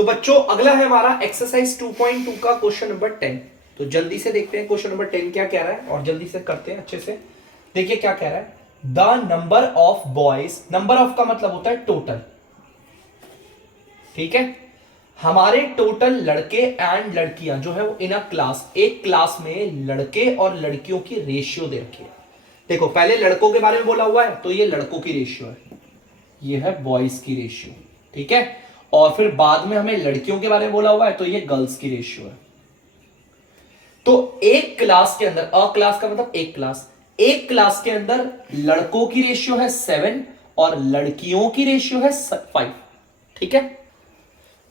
तो बच्चों अगला है हमारा एक्सरसाइज 2.2 का क्वेश्चन नंबर 10। तो जल्दी से देखते हैं क्वेश्चन नंबर 10 क्या कह रहा है और जल्दी से करते हैं अच्छे से। देखिए क्या कह रहा है, the number of boys, number of का मतलब होता है टोटल, ठीक है। हमारे टोटल लड़के एंड लड़कियां जो है वो इन अ क्लास, एक क्लास में लड़के और लड़कियों की रेशियो दे रखी है। देखो पहले लड़कों के बारे में बोला हुआ है तो ये लड़कों की रेशियो है, ये है बॉयज की रेशियो, ठीक है। और फिर बाद में हमें लड़कियों के बारे में बोला हुआ है तो ये गर्ल्स की रेशियो है। तो एक क्लास के अंदर, अ क्लास का मतलब एक क्लास, एक क्लास के अंदर लड़कों की रेशियो है 7 और लड़कियों की रेशियो है 5, ठीक है।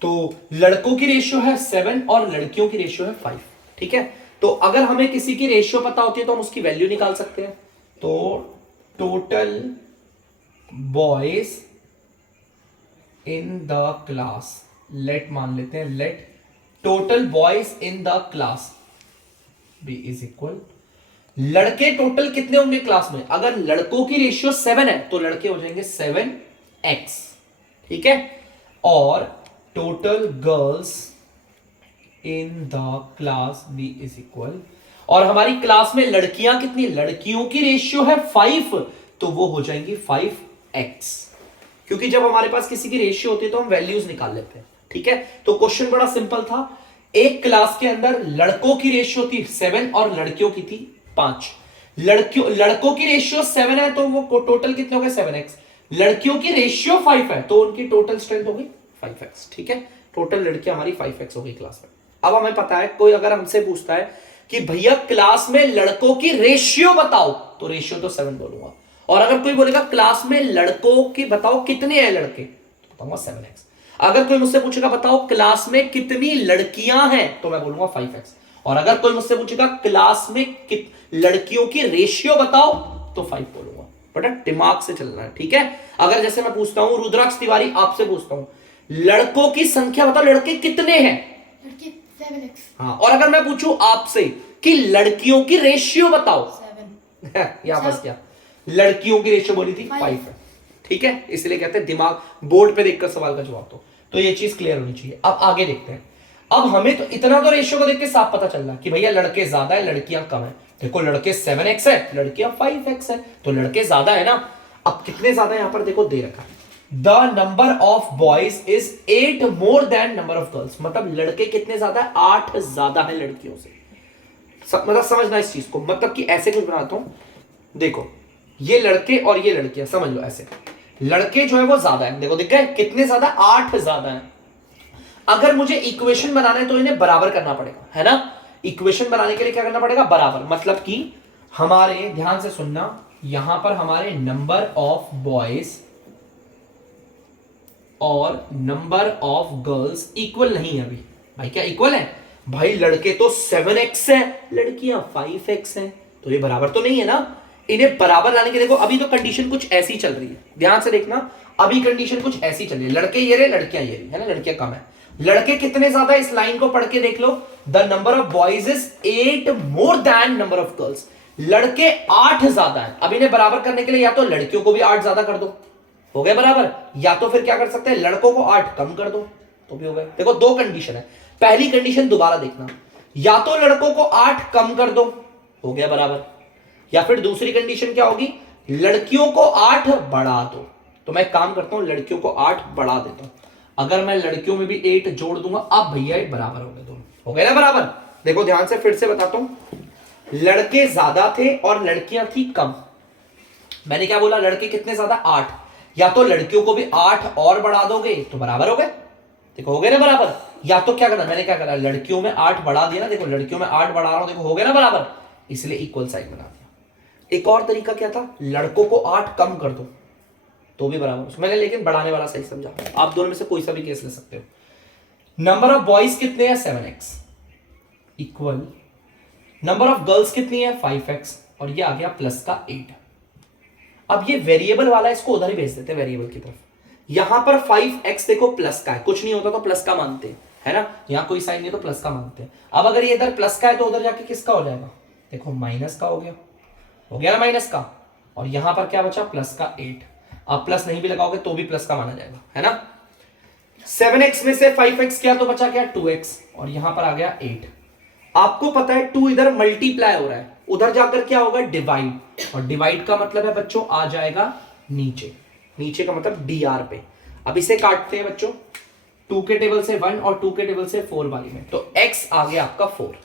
तो लड़कों की रेशियो है 7 और लड़कियों की रेशियो है 5, ठीक है। तो अगर हमें किसी की रेशियो पता होती है तो हम उसकी वैल्यू निकाल सकते हैं। तो total boys in the class, let मान लेते हैं, let total boys in the class B is equal, लड़के टोटल कितने होंगे क्लास में, अगर लड़कों की रेशियो 7 है तो लड़के हो जाएंगे 7x, ठीक है। और total girls in the class B is equal, और हमारी क्लास में लड़कियां कितनी, लड़कियों की रेशियो है 5 तो वो हो जाएंगी 5x, क्योंकि जब हमारे पास किसी की रेशियो होती है तो हम वैल्यूज निकाल लेते हैं, ठीक है। तो क्वेश्चन बड़ा सिंपल था, एक क्लास के अंदर लड़कों की रेशियो थी 7 और लड़कियों की थी 5। लड़कों की रेशियो 7 है तो वो टोटल कितने हो गए 7x, लड़कियों की रेशियो 5 है तो उनकी टोटल स्ट्रेंथ हो गई 5x, ठीक है। टोटल लड़कियां हमारी 5x हो गई क्लास में। अब हमें पता है, कोई अगर हमसे पूछता है कि भैया क्लास में लड़कों की रेशियो बताओ, तो रेशियो तो 7 बोलूंगा। और अगर कोई बोलेगा क्लास में लड़कों की बताओ कितने हैं लड़के, तो बताऊंगा 7x। अगर कोई मुझसे पूछेगा बताओ क्लास में कितनी लड़कियां हैं, तो मैं बोलूंगा 5x। और अगर कोई मुझसे पूछेगा क्लास में लड़कियों की रेशियो बताओ, तो 5 बोलूंगा। बटा दिमाग से चलना है, ठीक है। अगर जैसे मैं पूछता हूं रुद्राक्ष तिवारी, आपसे पूछता हूं लड़कों की संख्या बताओ, लड़के कितने हैं, लड़के 7x। हाँ। और अगर मैं पूछूं आपसे कि लड़कियों की रेशियो बताओ, 7 यहां फंस गया, लड़कियों की रेशियो बोली थी 5 है, ठीक है। इसलिए कहते हैं दिमाग, बोर्ड पे देखकर सवाल का जवाब दो। तो ये चीज क्लियर होनी चाहिए। अब आगे देखते हैं। अब हमें तो इतना तो रेशियो को देख के साफ पता चल रहा कि भैया लड़के ज्यादा है लड़कियां कम है। देखो लड़के 7x है, लड़कियां 5x है, तो लड़के ज्यादा है ना। अब कितने ज्यादा है यहां पर देखो दे रखा है, the number of boys is 8 more than number of girls, मतलब लड़के कितने ज्यादा है, 8 ज्यादा है लड़कियों से। मतलब समझना इस चीज को, मतलब कि ऐसे कुछ बनाता हूं, देखो ये लड़के और ये लड़कियां, समझ लो ऐसे, लड़के जो है वो ज्यादा है, देखो दिख गए कितने ज्यादा, 8 ज्यादा है। अगर मुझे इक्वेशन बनाना है तो इन्हें बराबर करना पड़ेगा, है ना। इक्वेशन बनाने के लिए क्या करना पड़ेगा, बराबर, मतलब कि हमारे, ध्यान से सुनना, यहां पर हमारे नंबर ऑफ बॉयज और नंबर ऑफ गर्ल्स इक्वल नहीं है अभी। भाई क्या इक्वल है, भाई लड़के तो 7x है, लड़कियां 5x है, तो ये बराबर तो नहीं है ना। इन्हें बराबर लाने के देखो अभी तो कंडीशन कुछ ऐसी चल रही है, ध्यान से देखना, अभी कंडीशन कुछ ऐसी चल रही है, लड़के ये रहे लड़कियां ये रही, है ना, लड़कियां कम है। लड़के कितने ज्यादा, इस लाइन को पढ़ के देख लो, the number of boys is 8 more than number of girls, लड़के 8 ज्यादा है। अब इन्हें बराबर करने के लिए या तो लड़कियों को भी 8 ज्यादा कर दो, हो गए बराबर, या तो फिर क्या कर सकते हैं, लड़कों को 8 कम कर दो, तो भी हो गए। देखो दो कंडीशन है, पहली कंडीशन दोबारा देखना, या तो लड़कों को 8 कम कर दो, हो गया बराबर, या फिर दूसरी कंडीशन क्या होगी, लड़कियों को 8 बढ़ा दो। तो मैं काम करता हूं, लड़कियों को 8 बढ़ा देता हूं, अगर मैं लड़कियों में भी 8 जोड़ दूंगा, अब भैया ये बराबर हो गए दोनों, हो गए ना बराबर। देखो ध्यान से फिर से बताता हूं, लड़के ज्यादा थे और लड़कियां थी कम। मैंने क्या बोला, लड़के कितने ज्यादा, 8, या तो लड़कियों को भी 8 और बढ़ा दोगे तो बराबर हो गए, देखो हो गए ना बराबर। या तो क्या करना, मैंने क्या करा, लड़कियों में 8 बढ़ा दिया ना, देखो लड़कियों में 8 बढ़ा रहा हूं, देखो हो गया ना बराबर, इसलिए इक्वल साइन बना दिया। एक और तरीका क्या था, लड़कों को 8 कम कर दो तो भी बराबर, मैंने लेकिन बढ़ाने वाला सही समझा। आप दोनों में से कोई सा भी केस ले सकते हो। नंबर ऑफ बॉयज कितने हैं 7x equal number of girls कितनी है 5x, और ये आ गया प्लस का 8। अब ये वेरिएबल वाला, इसको उधर ही भेज देते हैं वेरिएबल की तरफ। यहां पर 5x देखो प्लस का है, कुछ नहीं होता तो प्लस का मानते हैं, है ना, यहां कोई साइन नहीं तो प्लस का मानते हैं। अब अगर ये इधर प्लस का है तो उधर जाके किसका हो जाएगा, देखो माइनस का हो गया ना माइनस का, और यहां पर क्या बचा प्लस का 8। अब प्लस नहीं भी लगाओगे तो भी प्लस का माना जाएगा, है ना। 7x में से 5x क्या तो बचा क्या 2x और यहां पर आ गया 8। आपको पता है 2 इधर मल्टीप्लाई हो रहा है, उधर जाकर क्या होगा डिवाइड, और डिवाइड का मतलब है बच्चों आ जाएगा नीचे, नीचे का मतलब dr पे। अब इसे काटते हैं बच्चों, 2 के टेबल से 1 और 2 के टेबल से 4 वाली में, तो x आ गया आपका 4।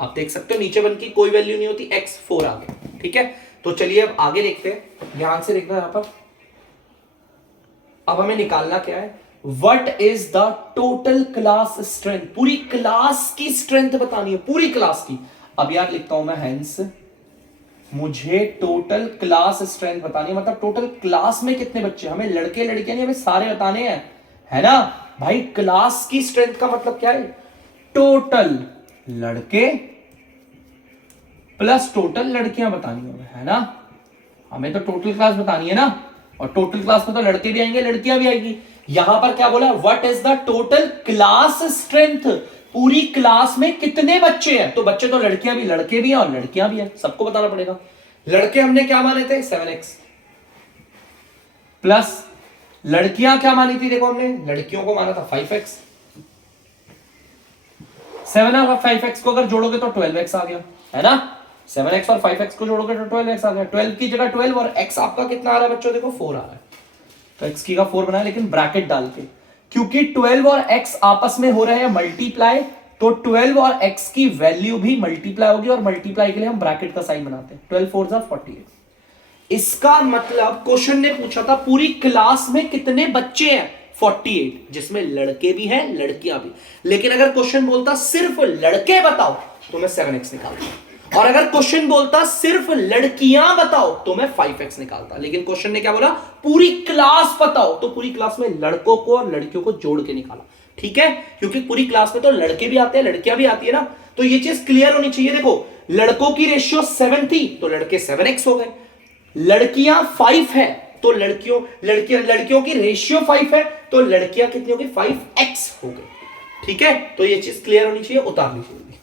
आप देख सकते हो नीचे 1 की कोई वैल्यू नहीं होती, x 4 आ गया। ठीक है, तो चलिए अब आगे देखते हैं, ध्यान से देखना यहां पर। अब हमें निकालना क्या है, what is the total class strength, पूरी क्लास की स्ट्रेंथ बतानी है, पूरी क्लास की। अब यार लिखता हूं मैं हेंस, मुझे टोटल क्लास स्ट्रेंथ बतानी है, मतलब टोटल क्लास में कितने बच्चे, हमें लड़के लड़कियां नहीं, हमें सारे बताने हैं, है ना भाई। क्लास की स्ट्रेंथ का मतलब क्या है, टोटल लड़के प्लस टोटल लड़कियां बतानी है ना। हमें तो टोटल क्लास बतानी है ना, और टोटल क्लास में तो लड़के भी आएंगे लड़कियां भी आएंगी। यहां पर क्या बोला, what is the total class strength, पूरी क्लास में कितने बच्चे हैं, तो बच्चे तो लड़कियां भी, लड़के भी हैं और लड़कियां भी हैं, सबको बताना पड़ेगा। लड़के हमने क्या माने थे 7x, प्लस लड़कियां क्या मानी थी, देखो हमने लड़कियों को माना था 5x। 7 और 5x को अगर जोड़ोगे तो 12x आ गया, है ना। 7x और 5x को जोड़ोगे तो 12x आ गया। 12 की जगह 12 और x आपका कितना आ रहा है बच्चों, देखो 4 आ रहा है, तो x की का 4 बनाया, लेकिन ब्रैकेट डाल के, क्योंकि 12 और x आपस में हो रहे हैं मल्टीप्लाई, तो 12 और x की वैल्यू भी मल्टीप्लाई होगी, और मल्टीप्लाई के लिए हम ब्रैकेट का साइन बनाते हैं। 12 4 जा 48। इसका मतलब क्वेश्चन ने पूछा था पूरी क्लास में कितने बच्चे हैं, 48, जिसमें लड़के भी हैं लड़कियां भी। लेकिन अगर क्वेश्चन बोलता सिर्फ लड़के बताओ तो मैं 7x निकालता, और अगर क्वेश्चन बोलता सिर्फ लड़कियां बताओ तो मैं 5x निकालता। लेकिन क्वेश्चन ने क्या बोला, पूरी क्लास बताओ, तो पूरी क्लास में लड़कों को और लड़कियों को जोड़ के निकाला। ठीक है, क्योंकि पूरी क्लास में तो लड़के भी आते हैं लड़कियां भी आती है ना, तो ये चीज क्लियर होनी चाहिए। देखो लड़कों की रेशियो 7 थी तो लड़के 7x हो गए, लड़कियां 5 है तो लड़कियों की रेशियो 5 है तो लड़कियां कितनी होगी 5x हो गई। ठीक है, तो ये चीज क्लियर होनी चाहिए, उतार लीजिए।